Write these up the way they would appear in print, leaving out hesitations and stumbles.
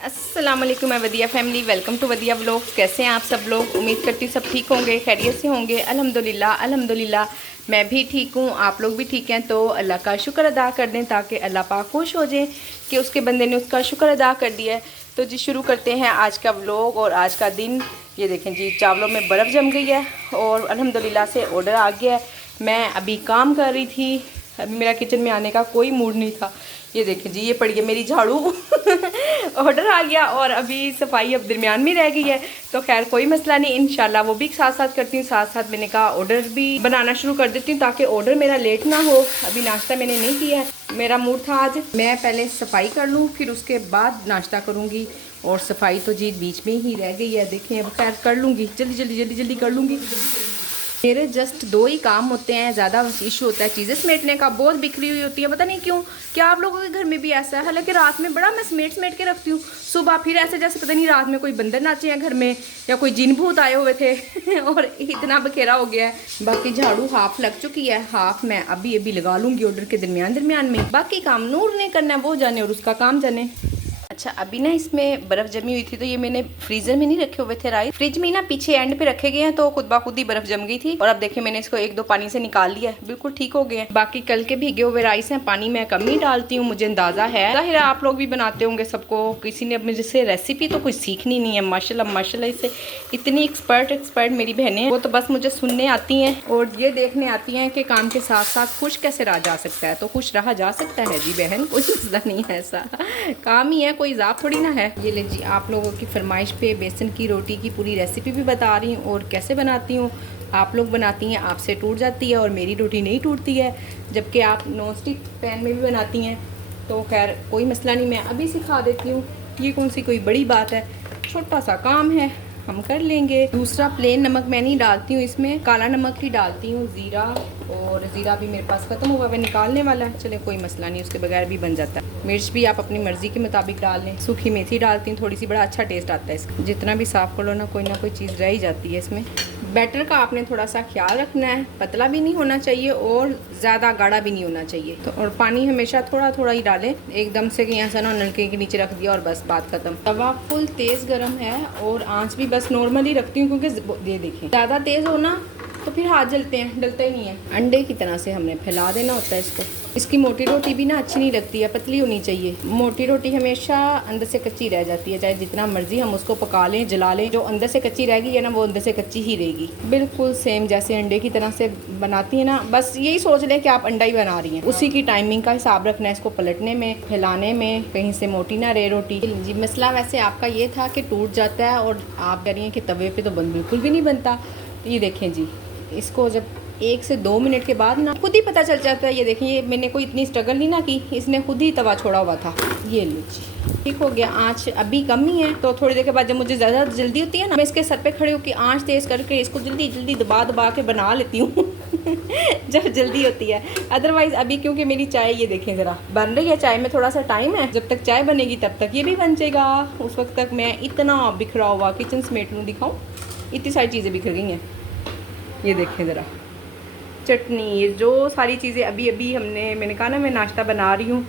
अस्सलाम वालेकुम मैं वदिया फैमिली, वेलकम टू वदिया व्लॉग्स। कैसे हैं आप सब लोग? उम्मीद करती हूँ सब ठीक होंगे, खैरियत से होंगे। अल्हम्दुलिल्लाह अल्हम्दुलिल्लाह मैं भी ठीक हूँ, आप लोग भी ठीक हैं। तो अल्लाह का शुक्र अदा कर दें ताकि अल्लाह पाक खुश हो जाए कि उसके बंदे ने उसका शुक्र अदा कर दिया है। तो जी शुरू करते हैं आज का व्लॉग और आज का दिन। ये देखें जी, चावलों में बर्फ़ जम गई है और अल्हम्दुलिल्लाह से ऑर्डर आ गया है। मैं अभी काम कर रही थी, अभी मेरा किचन में आने का कोई मूड नहीं था। ये देखें जी, ये पड़ी है मेरी झाड़ू ऑर्डर आ गया और अभी सफाई अब दरमियान में रह गई है। तो खैर कोई मसला नहीं, इंशाल्लाह वो भी साथ साथ करती हूँ। साथ साथ मैंने कहा ऑर्डर भी बनाना शुरू कर देती हूँ ताकि ऑर्डर मेरा लेट ना हो। अभी नाश्ता मैंने नहीं किया है, मेरा मूड था आज मैं पहले सफाई कर लूँ फिर उसके बाद नाश्ता करूँगी। और सफाई तो जी बीच में ही रह गई है, देखें अब खैर कर लूँगी, जल्दी कर लूँगी। मेरे जस्ट दो ही काम होते हैं, ज़्यादा इशू होता है चीज़ें समेटने का। बहुत बिखरी हुई होती है, पता नहीं क्यों। क्या आप लोगों के घर में भी ऐसा है? हालांकि रात में बड़ा मैं समेट के रखती हूँ, सुबह फिर ऐसे जैसे पता नहीं रात में कोई बंदर नाचे हैं घर में या कोई जिन भूत आए हुए थे और इतना बखेरा हो गया है। बाकी झाड़ू हाफ लग चुकी है, हाफ मैं अभी लगा लूँगी ऑर्डर के दरमियान में। बाकी काम नूर ने करना है, वो जाने और उसका काम जाने। अच्छा अभी ना इसमें बर्फ़ जमी हुई थी तो ये मैंने फ्रीज़र में नहीं रखे हुए थे राइस, फ्रिज में ना पीछे एंड पे रखे गए हैं तो खुद ब खुद ही बर्फ़ जम गई थी। और अब देखिए मैंने इसको एक दो पानी से निकाल लिया है, बिल्कुल ठीक हो गए हैं। बाकी कल के भीगे हुए राइस हैं, पानी मैं कम ही डालती हूँ, मुझे अंदाज़ा है। जाहिर है आप लोग भी बनाते होंगे, सबको किसी ने अपने जैसे रेसिपी तो कुछ सीखनी नहीं है। माशाल्लाह इससे इतनी एक्सपर्ट मेरी बहनें हैं, वो तो बस मुझे सुनने आती हैं और ये देखने आती हैं कि काम के साथ साथ खुश कैसे रहा जा सकता है। तो खुश रहा जा सकता है जी बहन, कुछ मसला नहीं है, ऐसा काम ही है, कोई जाप थोड़ी ना है। ये ले जी, आप लोगों की फरमाइश पे बेसन की रोटी की पूरी रेसिपी भी बता रही हूँ और कैसे बनाती हूँ। आप लोग बनाती हैं, आपसे टूट जाती है और मेरी रोटी नहीं टूटती है, जबकि आप नॉन स्टिक पैन में भी बनाती हैं। तो खैर कोई मसला नहीं, मैं अभी सिखा देती हूँ। ये कौन सी कोई बड़ी बात है, छोटा सा काम है, हम कर लेंगे। दूसरा प्लेन नमक मैं नहीं डालती हूँ इसमें, काला नमक ही डालती हूँ, ज़ीरा। और ज़ीरा भी मेरे पास ख़त्म हुआ है, निकालने वाला है, चले कोई मसला नहीं, उसके बगैर भी बन जाता है। मिर्च भी आप अपनी मर्ज़ी के मुताबिक डाल लें। सूखी मेथी डालती हूँ थोड़ी सी, बड़ा अच्छा टेस्ट आता है इसका। जितना भी साफ़ कर लो ना कोई चीज़ रह ही जाती है इसमें। बैटर का आपने थोड़ा सा ख्याल रखना है, पतला भी नहीं होना चाहिए और ज़्यादा गाढ़ा भी नहीं होना चाहिए। तो और पानी हमेशा थोड़ा ही डालें, एकदम से कि ऐसा ना नलके के नीचे रख दिया और बस बात ख़त्म। तवा फुल तेज़ गर्म है और आंच भी बस नॉर्मल ही रखती हूँ क्योंकि ये देखें ज़्यादा तेज़ हो ना तो फिर हाथ जलते हैं, डलता ही नहीं है। अंडे की तरह से हमने फैला देना होता है इसको। इसकी मोटी रोटी भी ना अच्छी नहीं लगती है, पतली होनी चाहिए। मोटी रोटी हमेशा अंदर से कच्ची रह जाती है, चाहे जितना मर्जी हम उसको पका लें जला लें, जो अंदर से कच्ची रहेगी है ना वो अंदर से कच्ची ही रहेगी। बिल्कुल सेम जैसे अंडे की तरह से बनाती है ना, बस यही सोच लें कि आप अंडा ही बना रही हैं। उसी की टाइमिंग का हिसाब रखना है, इसको पलटने में, फैलाने में, कहीं से मोटी ना रहे रोटी जी। मसला वैसे आपका ये था कि टूट जाता है और आप कह रही हैं कि तवे पे तो बिल्कुल भी नहीं बनता। तो ये देखें जी, इसको जब 1 से 2 मिनट के बाद ना खुद ही पता चल जाता है। ये देखिए मैंने कोई इतनी स्ट्रगल नहीं ना की, इसने खुद ही तवा छोड़ा हुआ था। ये लो जी, ठीक हो गया। आँच अभी कम ही है तो थोड़ी देर के बाद जब मुझे ज़्यादा जल्दी होती है ना, मैं इसके सर पे खड़े होकर आँच तेज़ करके इसको जल्दी दबा के बना लेती हूँ जब जल्दी होती है। अदरवाइज़ अभी क्योंकि मेरी चाय ये देखें ज़रा बन रही है, चाय में थोड़ा सा टाइम है, जब तक चाय बनेगी तब तक ये भी बन जाएगा। उस वक्त तक मैं इतना बिखरा हुआ किचन समेट लूँ, दिखाऊँ इतनी सारी चीज़ें बिखर गई हैं। ये देखें ज़रा, चटनी, जो सारी चीज़ें अभी मैंने कहा ना मैं नाश्ता बना रही हूँ।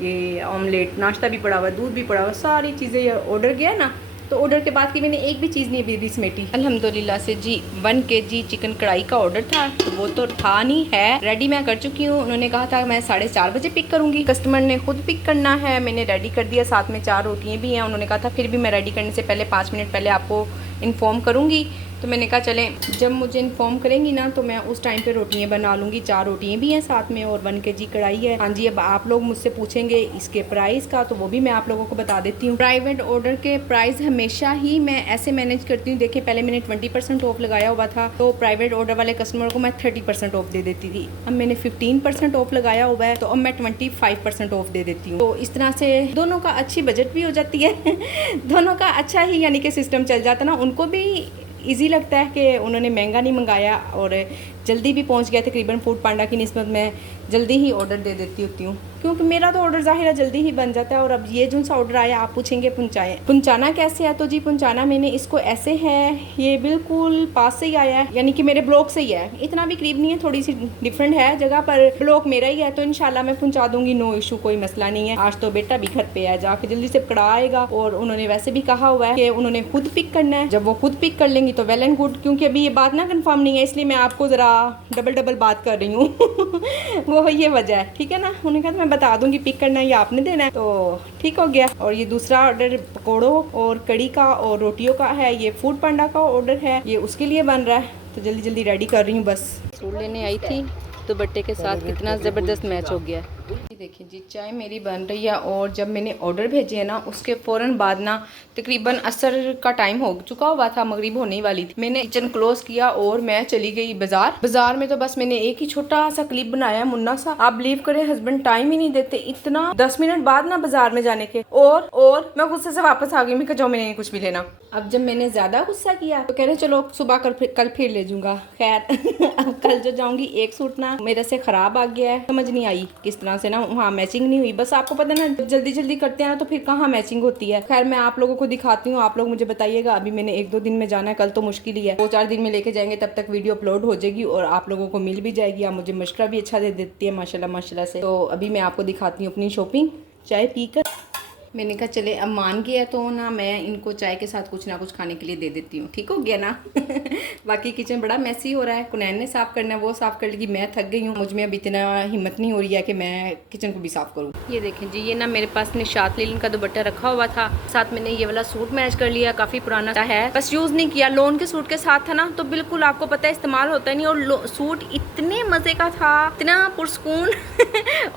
ये ऑमलेट नाश्ता भी पड़ा हुआ, दूध भी पड़ा हुआ, सारी चीज़ें ये ऑर्डर किया ना, तो ऑर्डर के बाद की मैंने एक भी चीज़ नहीं अभी समेटी। अल्हम्दुलिल्लाह से जी 1 kg चिकन कढ़ाई का ऑर्डर था, तो वो तो था नहीं है, रेडी मैं कर चुकी हूँ। उन्होंने कहा था मैं 4:30 बजे पिक करूँगी, कस्टमर ने खुद पिक करना है, मैंने रेडी कर दिया, साथ में 4 रोटियाँ भी हैं। उन्होंने कहा था फिर भी मैं रेडी करने से पहले 5 मिनट पहले आपको इन्फॉर्म करूँगी। तो मैंने कहा चलें, जब मुझे इन्फॉर्म करेंगी ना तो मैं उस टाइम पे रोटियां बना लूँगी। 4 रोटियां भी हैं साथ में और 1 kg कढ़ाई है। हाँ जी, अब आप लोग मुझसे पूछेंगे इसके प्राइस का, तो वो भी मैं आप लोगों को बता देती हूँ। प्राइवेट ऑर्डर के प्राइस हमेशा ही मैं ऐसे मैनेज करती हूँ। देखिए पहले मैंने 20% ऑफ लगाया हुआ था, तो प्राइवेट ऑर्डर वाले कस्टमर को मैं 30% ऑफ दे देती थी। अब मैंने 15% ऑफ लगाया हुआ है, तो अब मैं 25% ऑफ दे देती हूँ। तो इस तरह से दोनों का अच्छी बजट भी हो जाती है दोनों का अच्छा ही यानी कि सिस्टम चल जाता ना, उनको भी इजी लगता है कि उन्होंने महंगा नहीं मंगाया और जल्दी भी पहुंच गया तकरीबन फूड पांडा की निस्बत मैं जल्दी ही ऑर्डर दे देती होती हूँ, क्योंकि मेरा तो ऑर्डर ज़ाहिर है जल्दी ही बन जाता है। और अब ये जो सा ऑर्डर आया आप पूछेंगे पुंचाना कैसे है, तो जी पुंचाना मैंने इसको ऐसे है, ये बिल्कुल पास से ही आया है, यानी कि मेरे ब्लॉक से ही है, इतना भी करीब नहीं है, थोड़ी सी डिफरेंट है जगह पर, ब्लॉक मेरा ही है, तो इंशाल्लाह मैं पहुंचा दूंगी, नो इशू, कोई मसला नहीं है। आज तो बेटा भी घर पे है, जाके जल्दी से पकड़ा आएगा। और उन्होंने वैसे भी कहा हुआ है कि उन्होंने खुद पिक करना है, जब वो खुद पिक कर लेंगी तो वेल एंड गुड, क्योंकि अभी ये बात ना कंफर्म नहीं है, इसलिए मैं आपको ज़रा डबल बात कर रही हूँ वो ये वजह है, ठीक है ना। उन्होंने कहा मैं बता दूंगी पिक करना है या आपने देना है, तो ठीक हो गया। और ये दूसरा ऑर्डर पकौड़ों और कड़ी का और रोटियों का है, ये फूड पांडा का ऑर्डर है, ये उसके लिए बन रहा है, तो जल्दी जल्दी रेडी कर रही हूँ बस। सूट लेने आई थी दुपट्टे के साथ कितना ज़बरदस्त मैच हो गया। देखिए जी चाय मेरी बन रही है, और जब मैंने ऑर्डर भेजे है ना उसके फ़ौरन बाद ना तकरीबन असर का टाइम हो चुका हुआ था, मगरिब होने वाली थी, मैंने किचन क्लोज किया और मैं चली गई बाजार में। तो बस मैंने एक ही छोटा सा क्लिप बनाया मुन्ना सा, आप बिलीव करें हस्बैंड टाइम ही नहीं देते, इतना 10 मिनट बाद ना बाजार में जाने के, और मैं गुस्से से वापस आ गई, मैं जाओ मैंने कुछ भी लेना। अब जब मैंने ज्यादा गुस्सा किया तो कह रहे चलो सुबह कल फिर ले जाऊंगा। खैर अब कल जो जाऊंगी एक सूट ना मेरे से खराब आ गया है, समझ नहीं आई किस तरह से ना वहाँ मैचिंग नहीं हुई। बस आपको पता ना जल्दी जल्दी करते हैं ना तो फिर कहाँ मैचिंग होती है। खैर मैं आप लोगों को दिखाती हूँ, आप लोग मुझे बताइएगा। अभी मैंने 1-2 दिन में जाना है, कल तो मुश्किल ही है, 2-4 दिन में लेके जाएंगे, तब तक वीडियो अपलोड हो जाएगी और आप लोगों को मिल भी जाएगी। आप मुझे मशवरा भी अच्छा दे देती है माशाल्लाह से। तो अभी मैं आपको दिखाती हूँ अपनी शॉपिंग चाय पीकर। मैंने कहा चले अब मान गया तो ना मैं इनको चाय के साथ कुछ ना कुछ खाने के लिए दे देती हूँ, ठीक हो गया ना बाकी किचन बड़ा मैसी हो रहा है, कुनैन ने साफ़ करना है, वो साफ़ कर लेगी, मैं थक गई हूँ, मुझ में अब इतना हिम्मत नहीं हो रही है कि मैं किचन को भी साफ़ करूँ। ये देखें जी, ये ना मेरे पास निशात लीलन का दुपट्टा रखा हुआ था, साथ मैंने ये वाला सूट मैच कर लिया, काफ़ी पुराना है, बस यूज़ नहीं किया, लोन के सूट के साथ था ना, तो बिल्कुल आपको पता है इस्तेमाल होता नहीं, और सूट इतने मज़े का था, इतना पुरस्कून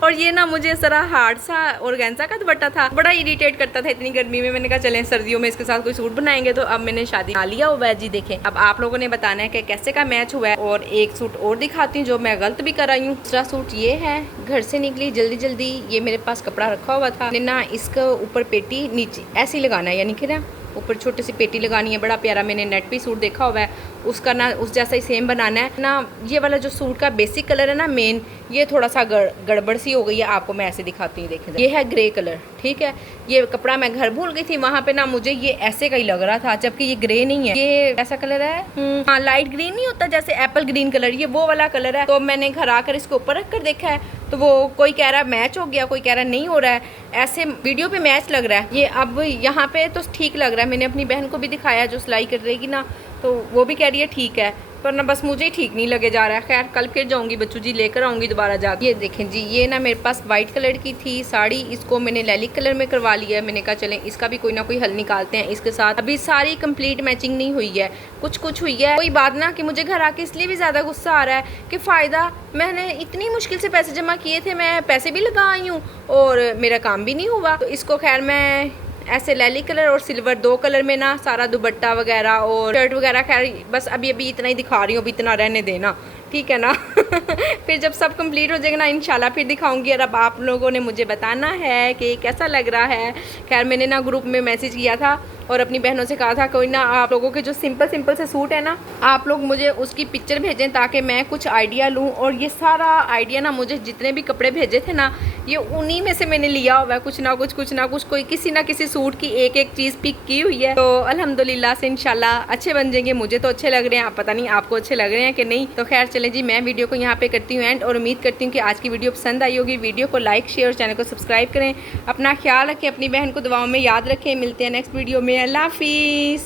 और ये ना मुझे ज़रा हार्ड सा ऑर्गेन्जा का दुपट्टा था, बड़ा इरिटेट करता था इतनी गर्मी में। मैंने कहा चलें सर्दियों में इसके साथ कोई सूट बनाएंगे, तो अब मैंने शादी आ लिया हुआ है जी। देखें अब आप लोगों ने बताना है कि कैसे का मैच हुआ है। और एक सूट और दिखाती हूँ जो मैं गलत भी कर आई हूँ। दूसरा सूट ये है, घर से निकली जल्दी, ये मेरे पास कपड़ा रखा हुआ था ना, इसका ऊपर पेटी नीचे ऐसे लगाना है, यानी कि ना ऊपर छोटी सी पेटी लगानी है, बड़ा प्यारा मैंने नेट पे सूट देखा हुआ है, उसका ना उस जैसा ही सेम बनाना है ना। ये वाला जो सूट का बेसिक कलर है ना मेन, ये थोड़ा सा गड़बड़ सी हो गई है, आपको मैं ऐसे दिखाती हूँ। देखें ये है ग्रे कलर, ठीक है, ये कपड़ा मैं घर भूल गई थी, वहाँ पे ना मुझे ये ऐसे का ही लग रहा था, जबकि ये ग्रे नहीं है, ये ऐसा कलर है, हाँ लाइट ग्रीन नहीं होता जैसे एप्पल ग्रीन कलर, ये वो वाला कलर है। तो मैंने घर आकर इसको ऊपर रख कर देखा है, तो वो कोई कह रहा है मैच हो गया, कोई कह रहा है नहीं हो रहा है, ऐसे वीडियो पे मैच लग रहा है। ये अब यहाँ पे तो ठीक लग रहा है, मैंने अपनी बहन को भी दिखाया जो सिलाई कर रहेगी ना, तो वो भी कह रही है ठीक है, पर ना बस मुझे ही ठीक नहीं लगे जा रहा है। खैर कल फिर जाऊंगी बच्चू जी, लेकर आऊंगी दोबारा जा। ये देखें जी, ये ना मेरे पास वाइट कलर की थी साड़ी, इसको मैंने लैलिक कलर में करवा लिया है। मैंने कहा चलें इसका भी कोई ना कोई हल निकालते हैं इसके साथ। अभी सारी कंप्लीट मैचिंग नहीं हुई है, कुछ हुई है। कोई बात ना कि मुझे घर आके इसलिए भी ज़्यादा गुस्सा आ रहा है कि फ़ायदा, मैंने इतनी मुश्किल से पैसे जमा किए थे, मैं पैसे भी लगा आई हूँ और मेरा काम भी नहीं हुआ। तो इसको खैर मैं ऐसे लैली कलर और सिल्वर 2 कलर में ना सारा दुपट्टा वगैरह और शर्ट वगैरह, खैर बस अभी इतना ही दिखा रही हूँ, अभी इतना रहने देना, ठीक है ना फिर जब सब कंप्लीट हो जाएगा ना इंशाल्लाह फिर दिखाऊंगी। और अब आप लोगों ने मुझे बताना है कि कैसा लग रहा है। खैर मैंने ना ग्रुप में मैसेज किया था और अपनी बहनों से कहा था कोई ना आप लोगों के जो सिंपल से सूट है ना, आप लोग मुझे उसकी पिक्चर भेजें ताकि मैं कुछ आइडिया लूँ। और ये सारा आइडिया ना मुझे जितने भी कपड़े भेजे थे ना, ये उन्हीं में से मैंने लिया हुआ है, कुछ ना कुछ कोई किसी ना किसी सूट की एक चीज़ पिक की हुई है। तो अल्हम्दुलिल्लाह से इंशाल्लाह अच्छे बन जाएंगे। मुझे तो अच्छे लग रहे हैं, आप पता नहीं आपको अच्छे लग रहे हैं कि नहीं। तो खैर चलें जी, मैं वीडियो को यहाँ पे करती हूँ एंड, और उम्मीद करती हूँ कि आज की वीडियो पसंद आई होगी। वीडियो को लाइक शेयर और चैनल को सब्सक्राइब करें। अपना ख्याल रखें, अपनी बहन को दुआओं में याद रखें। मिलते हैं नेक्स्ट वीडियो में, अल्लाह हाफिज़।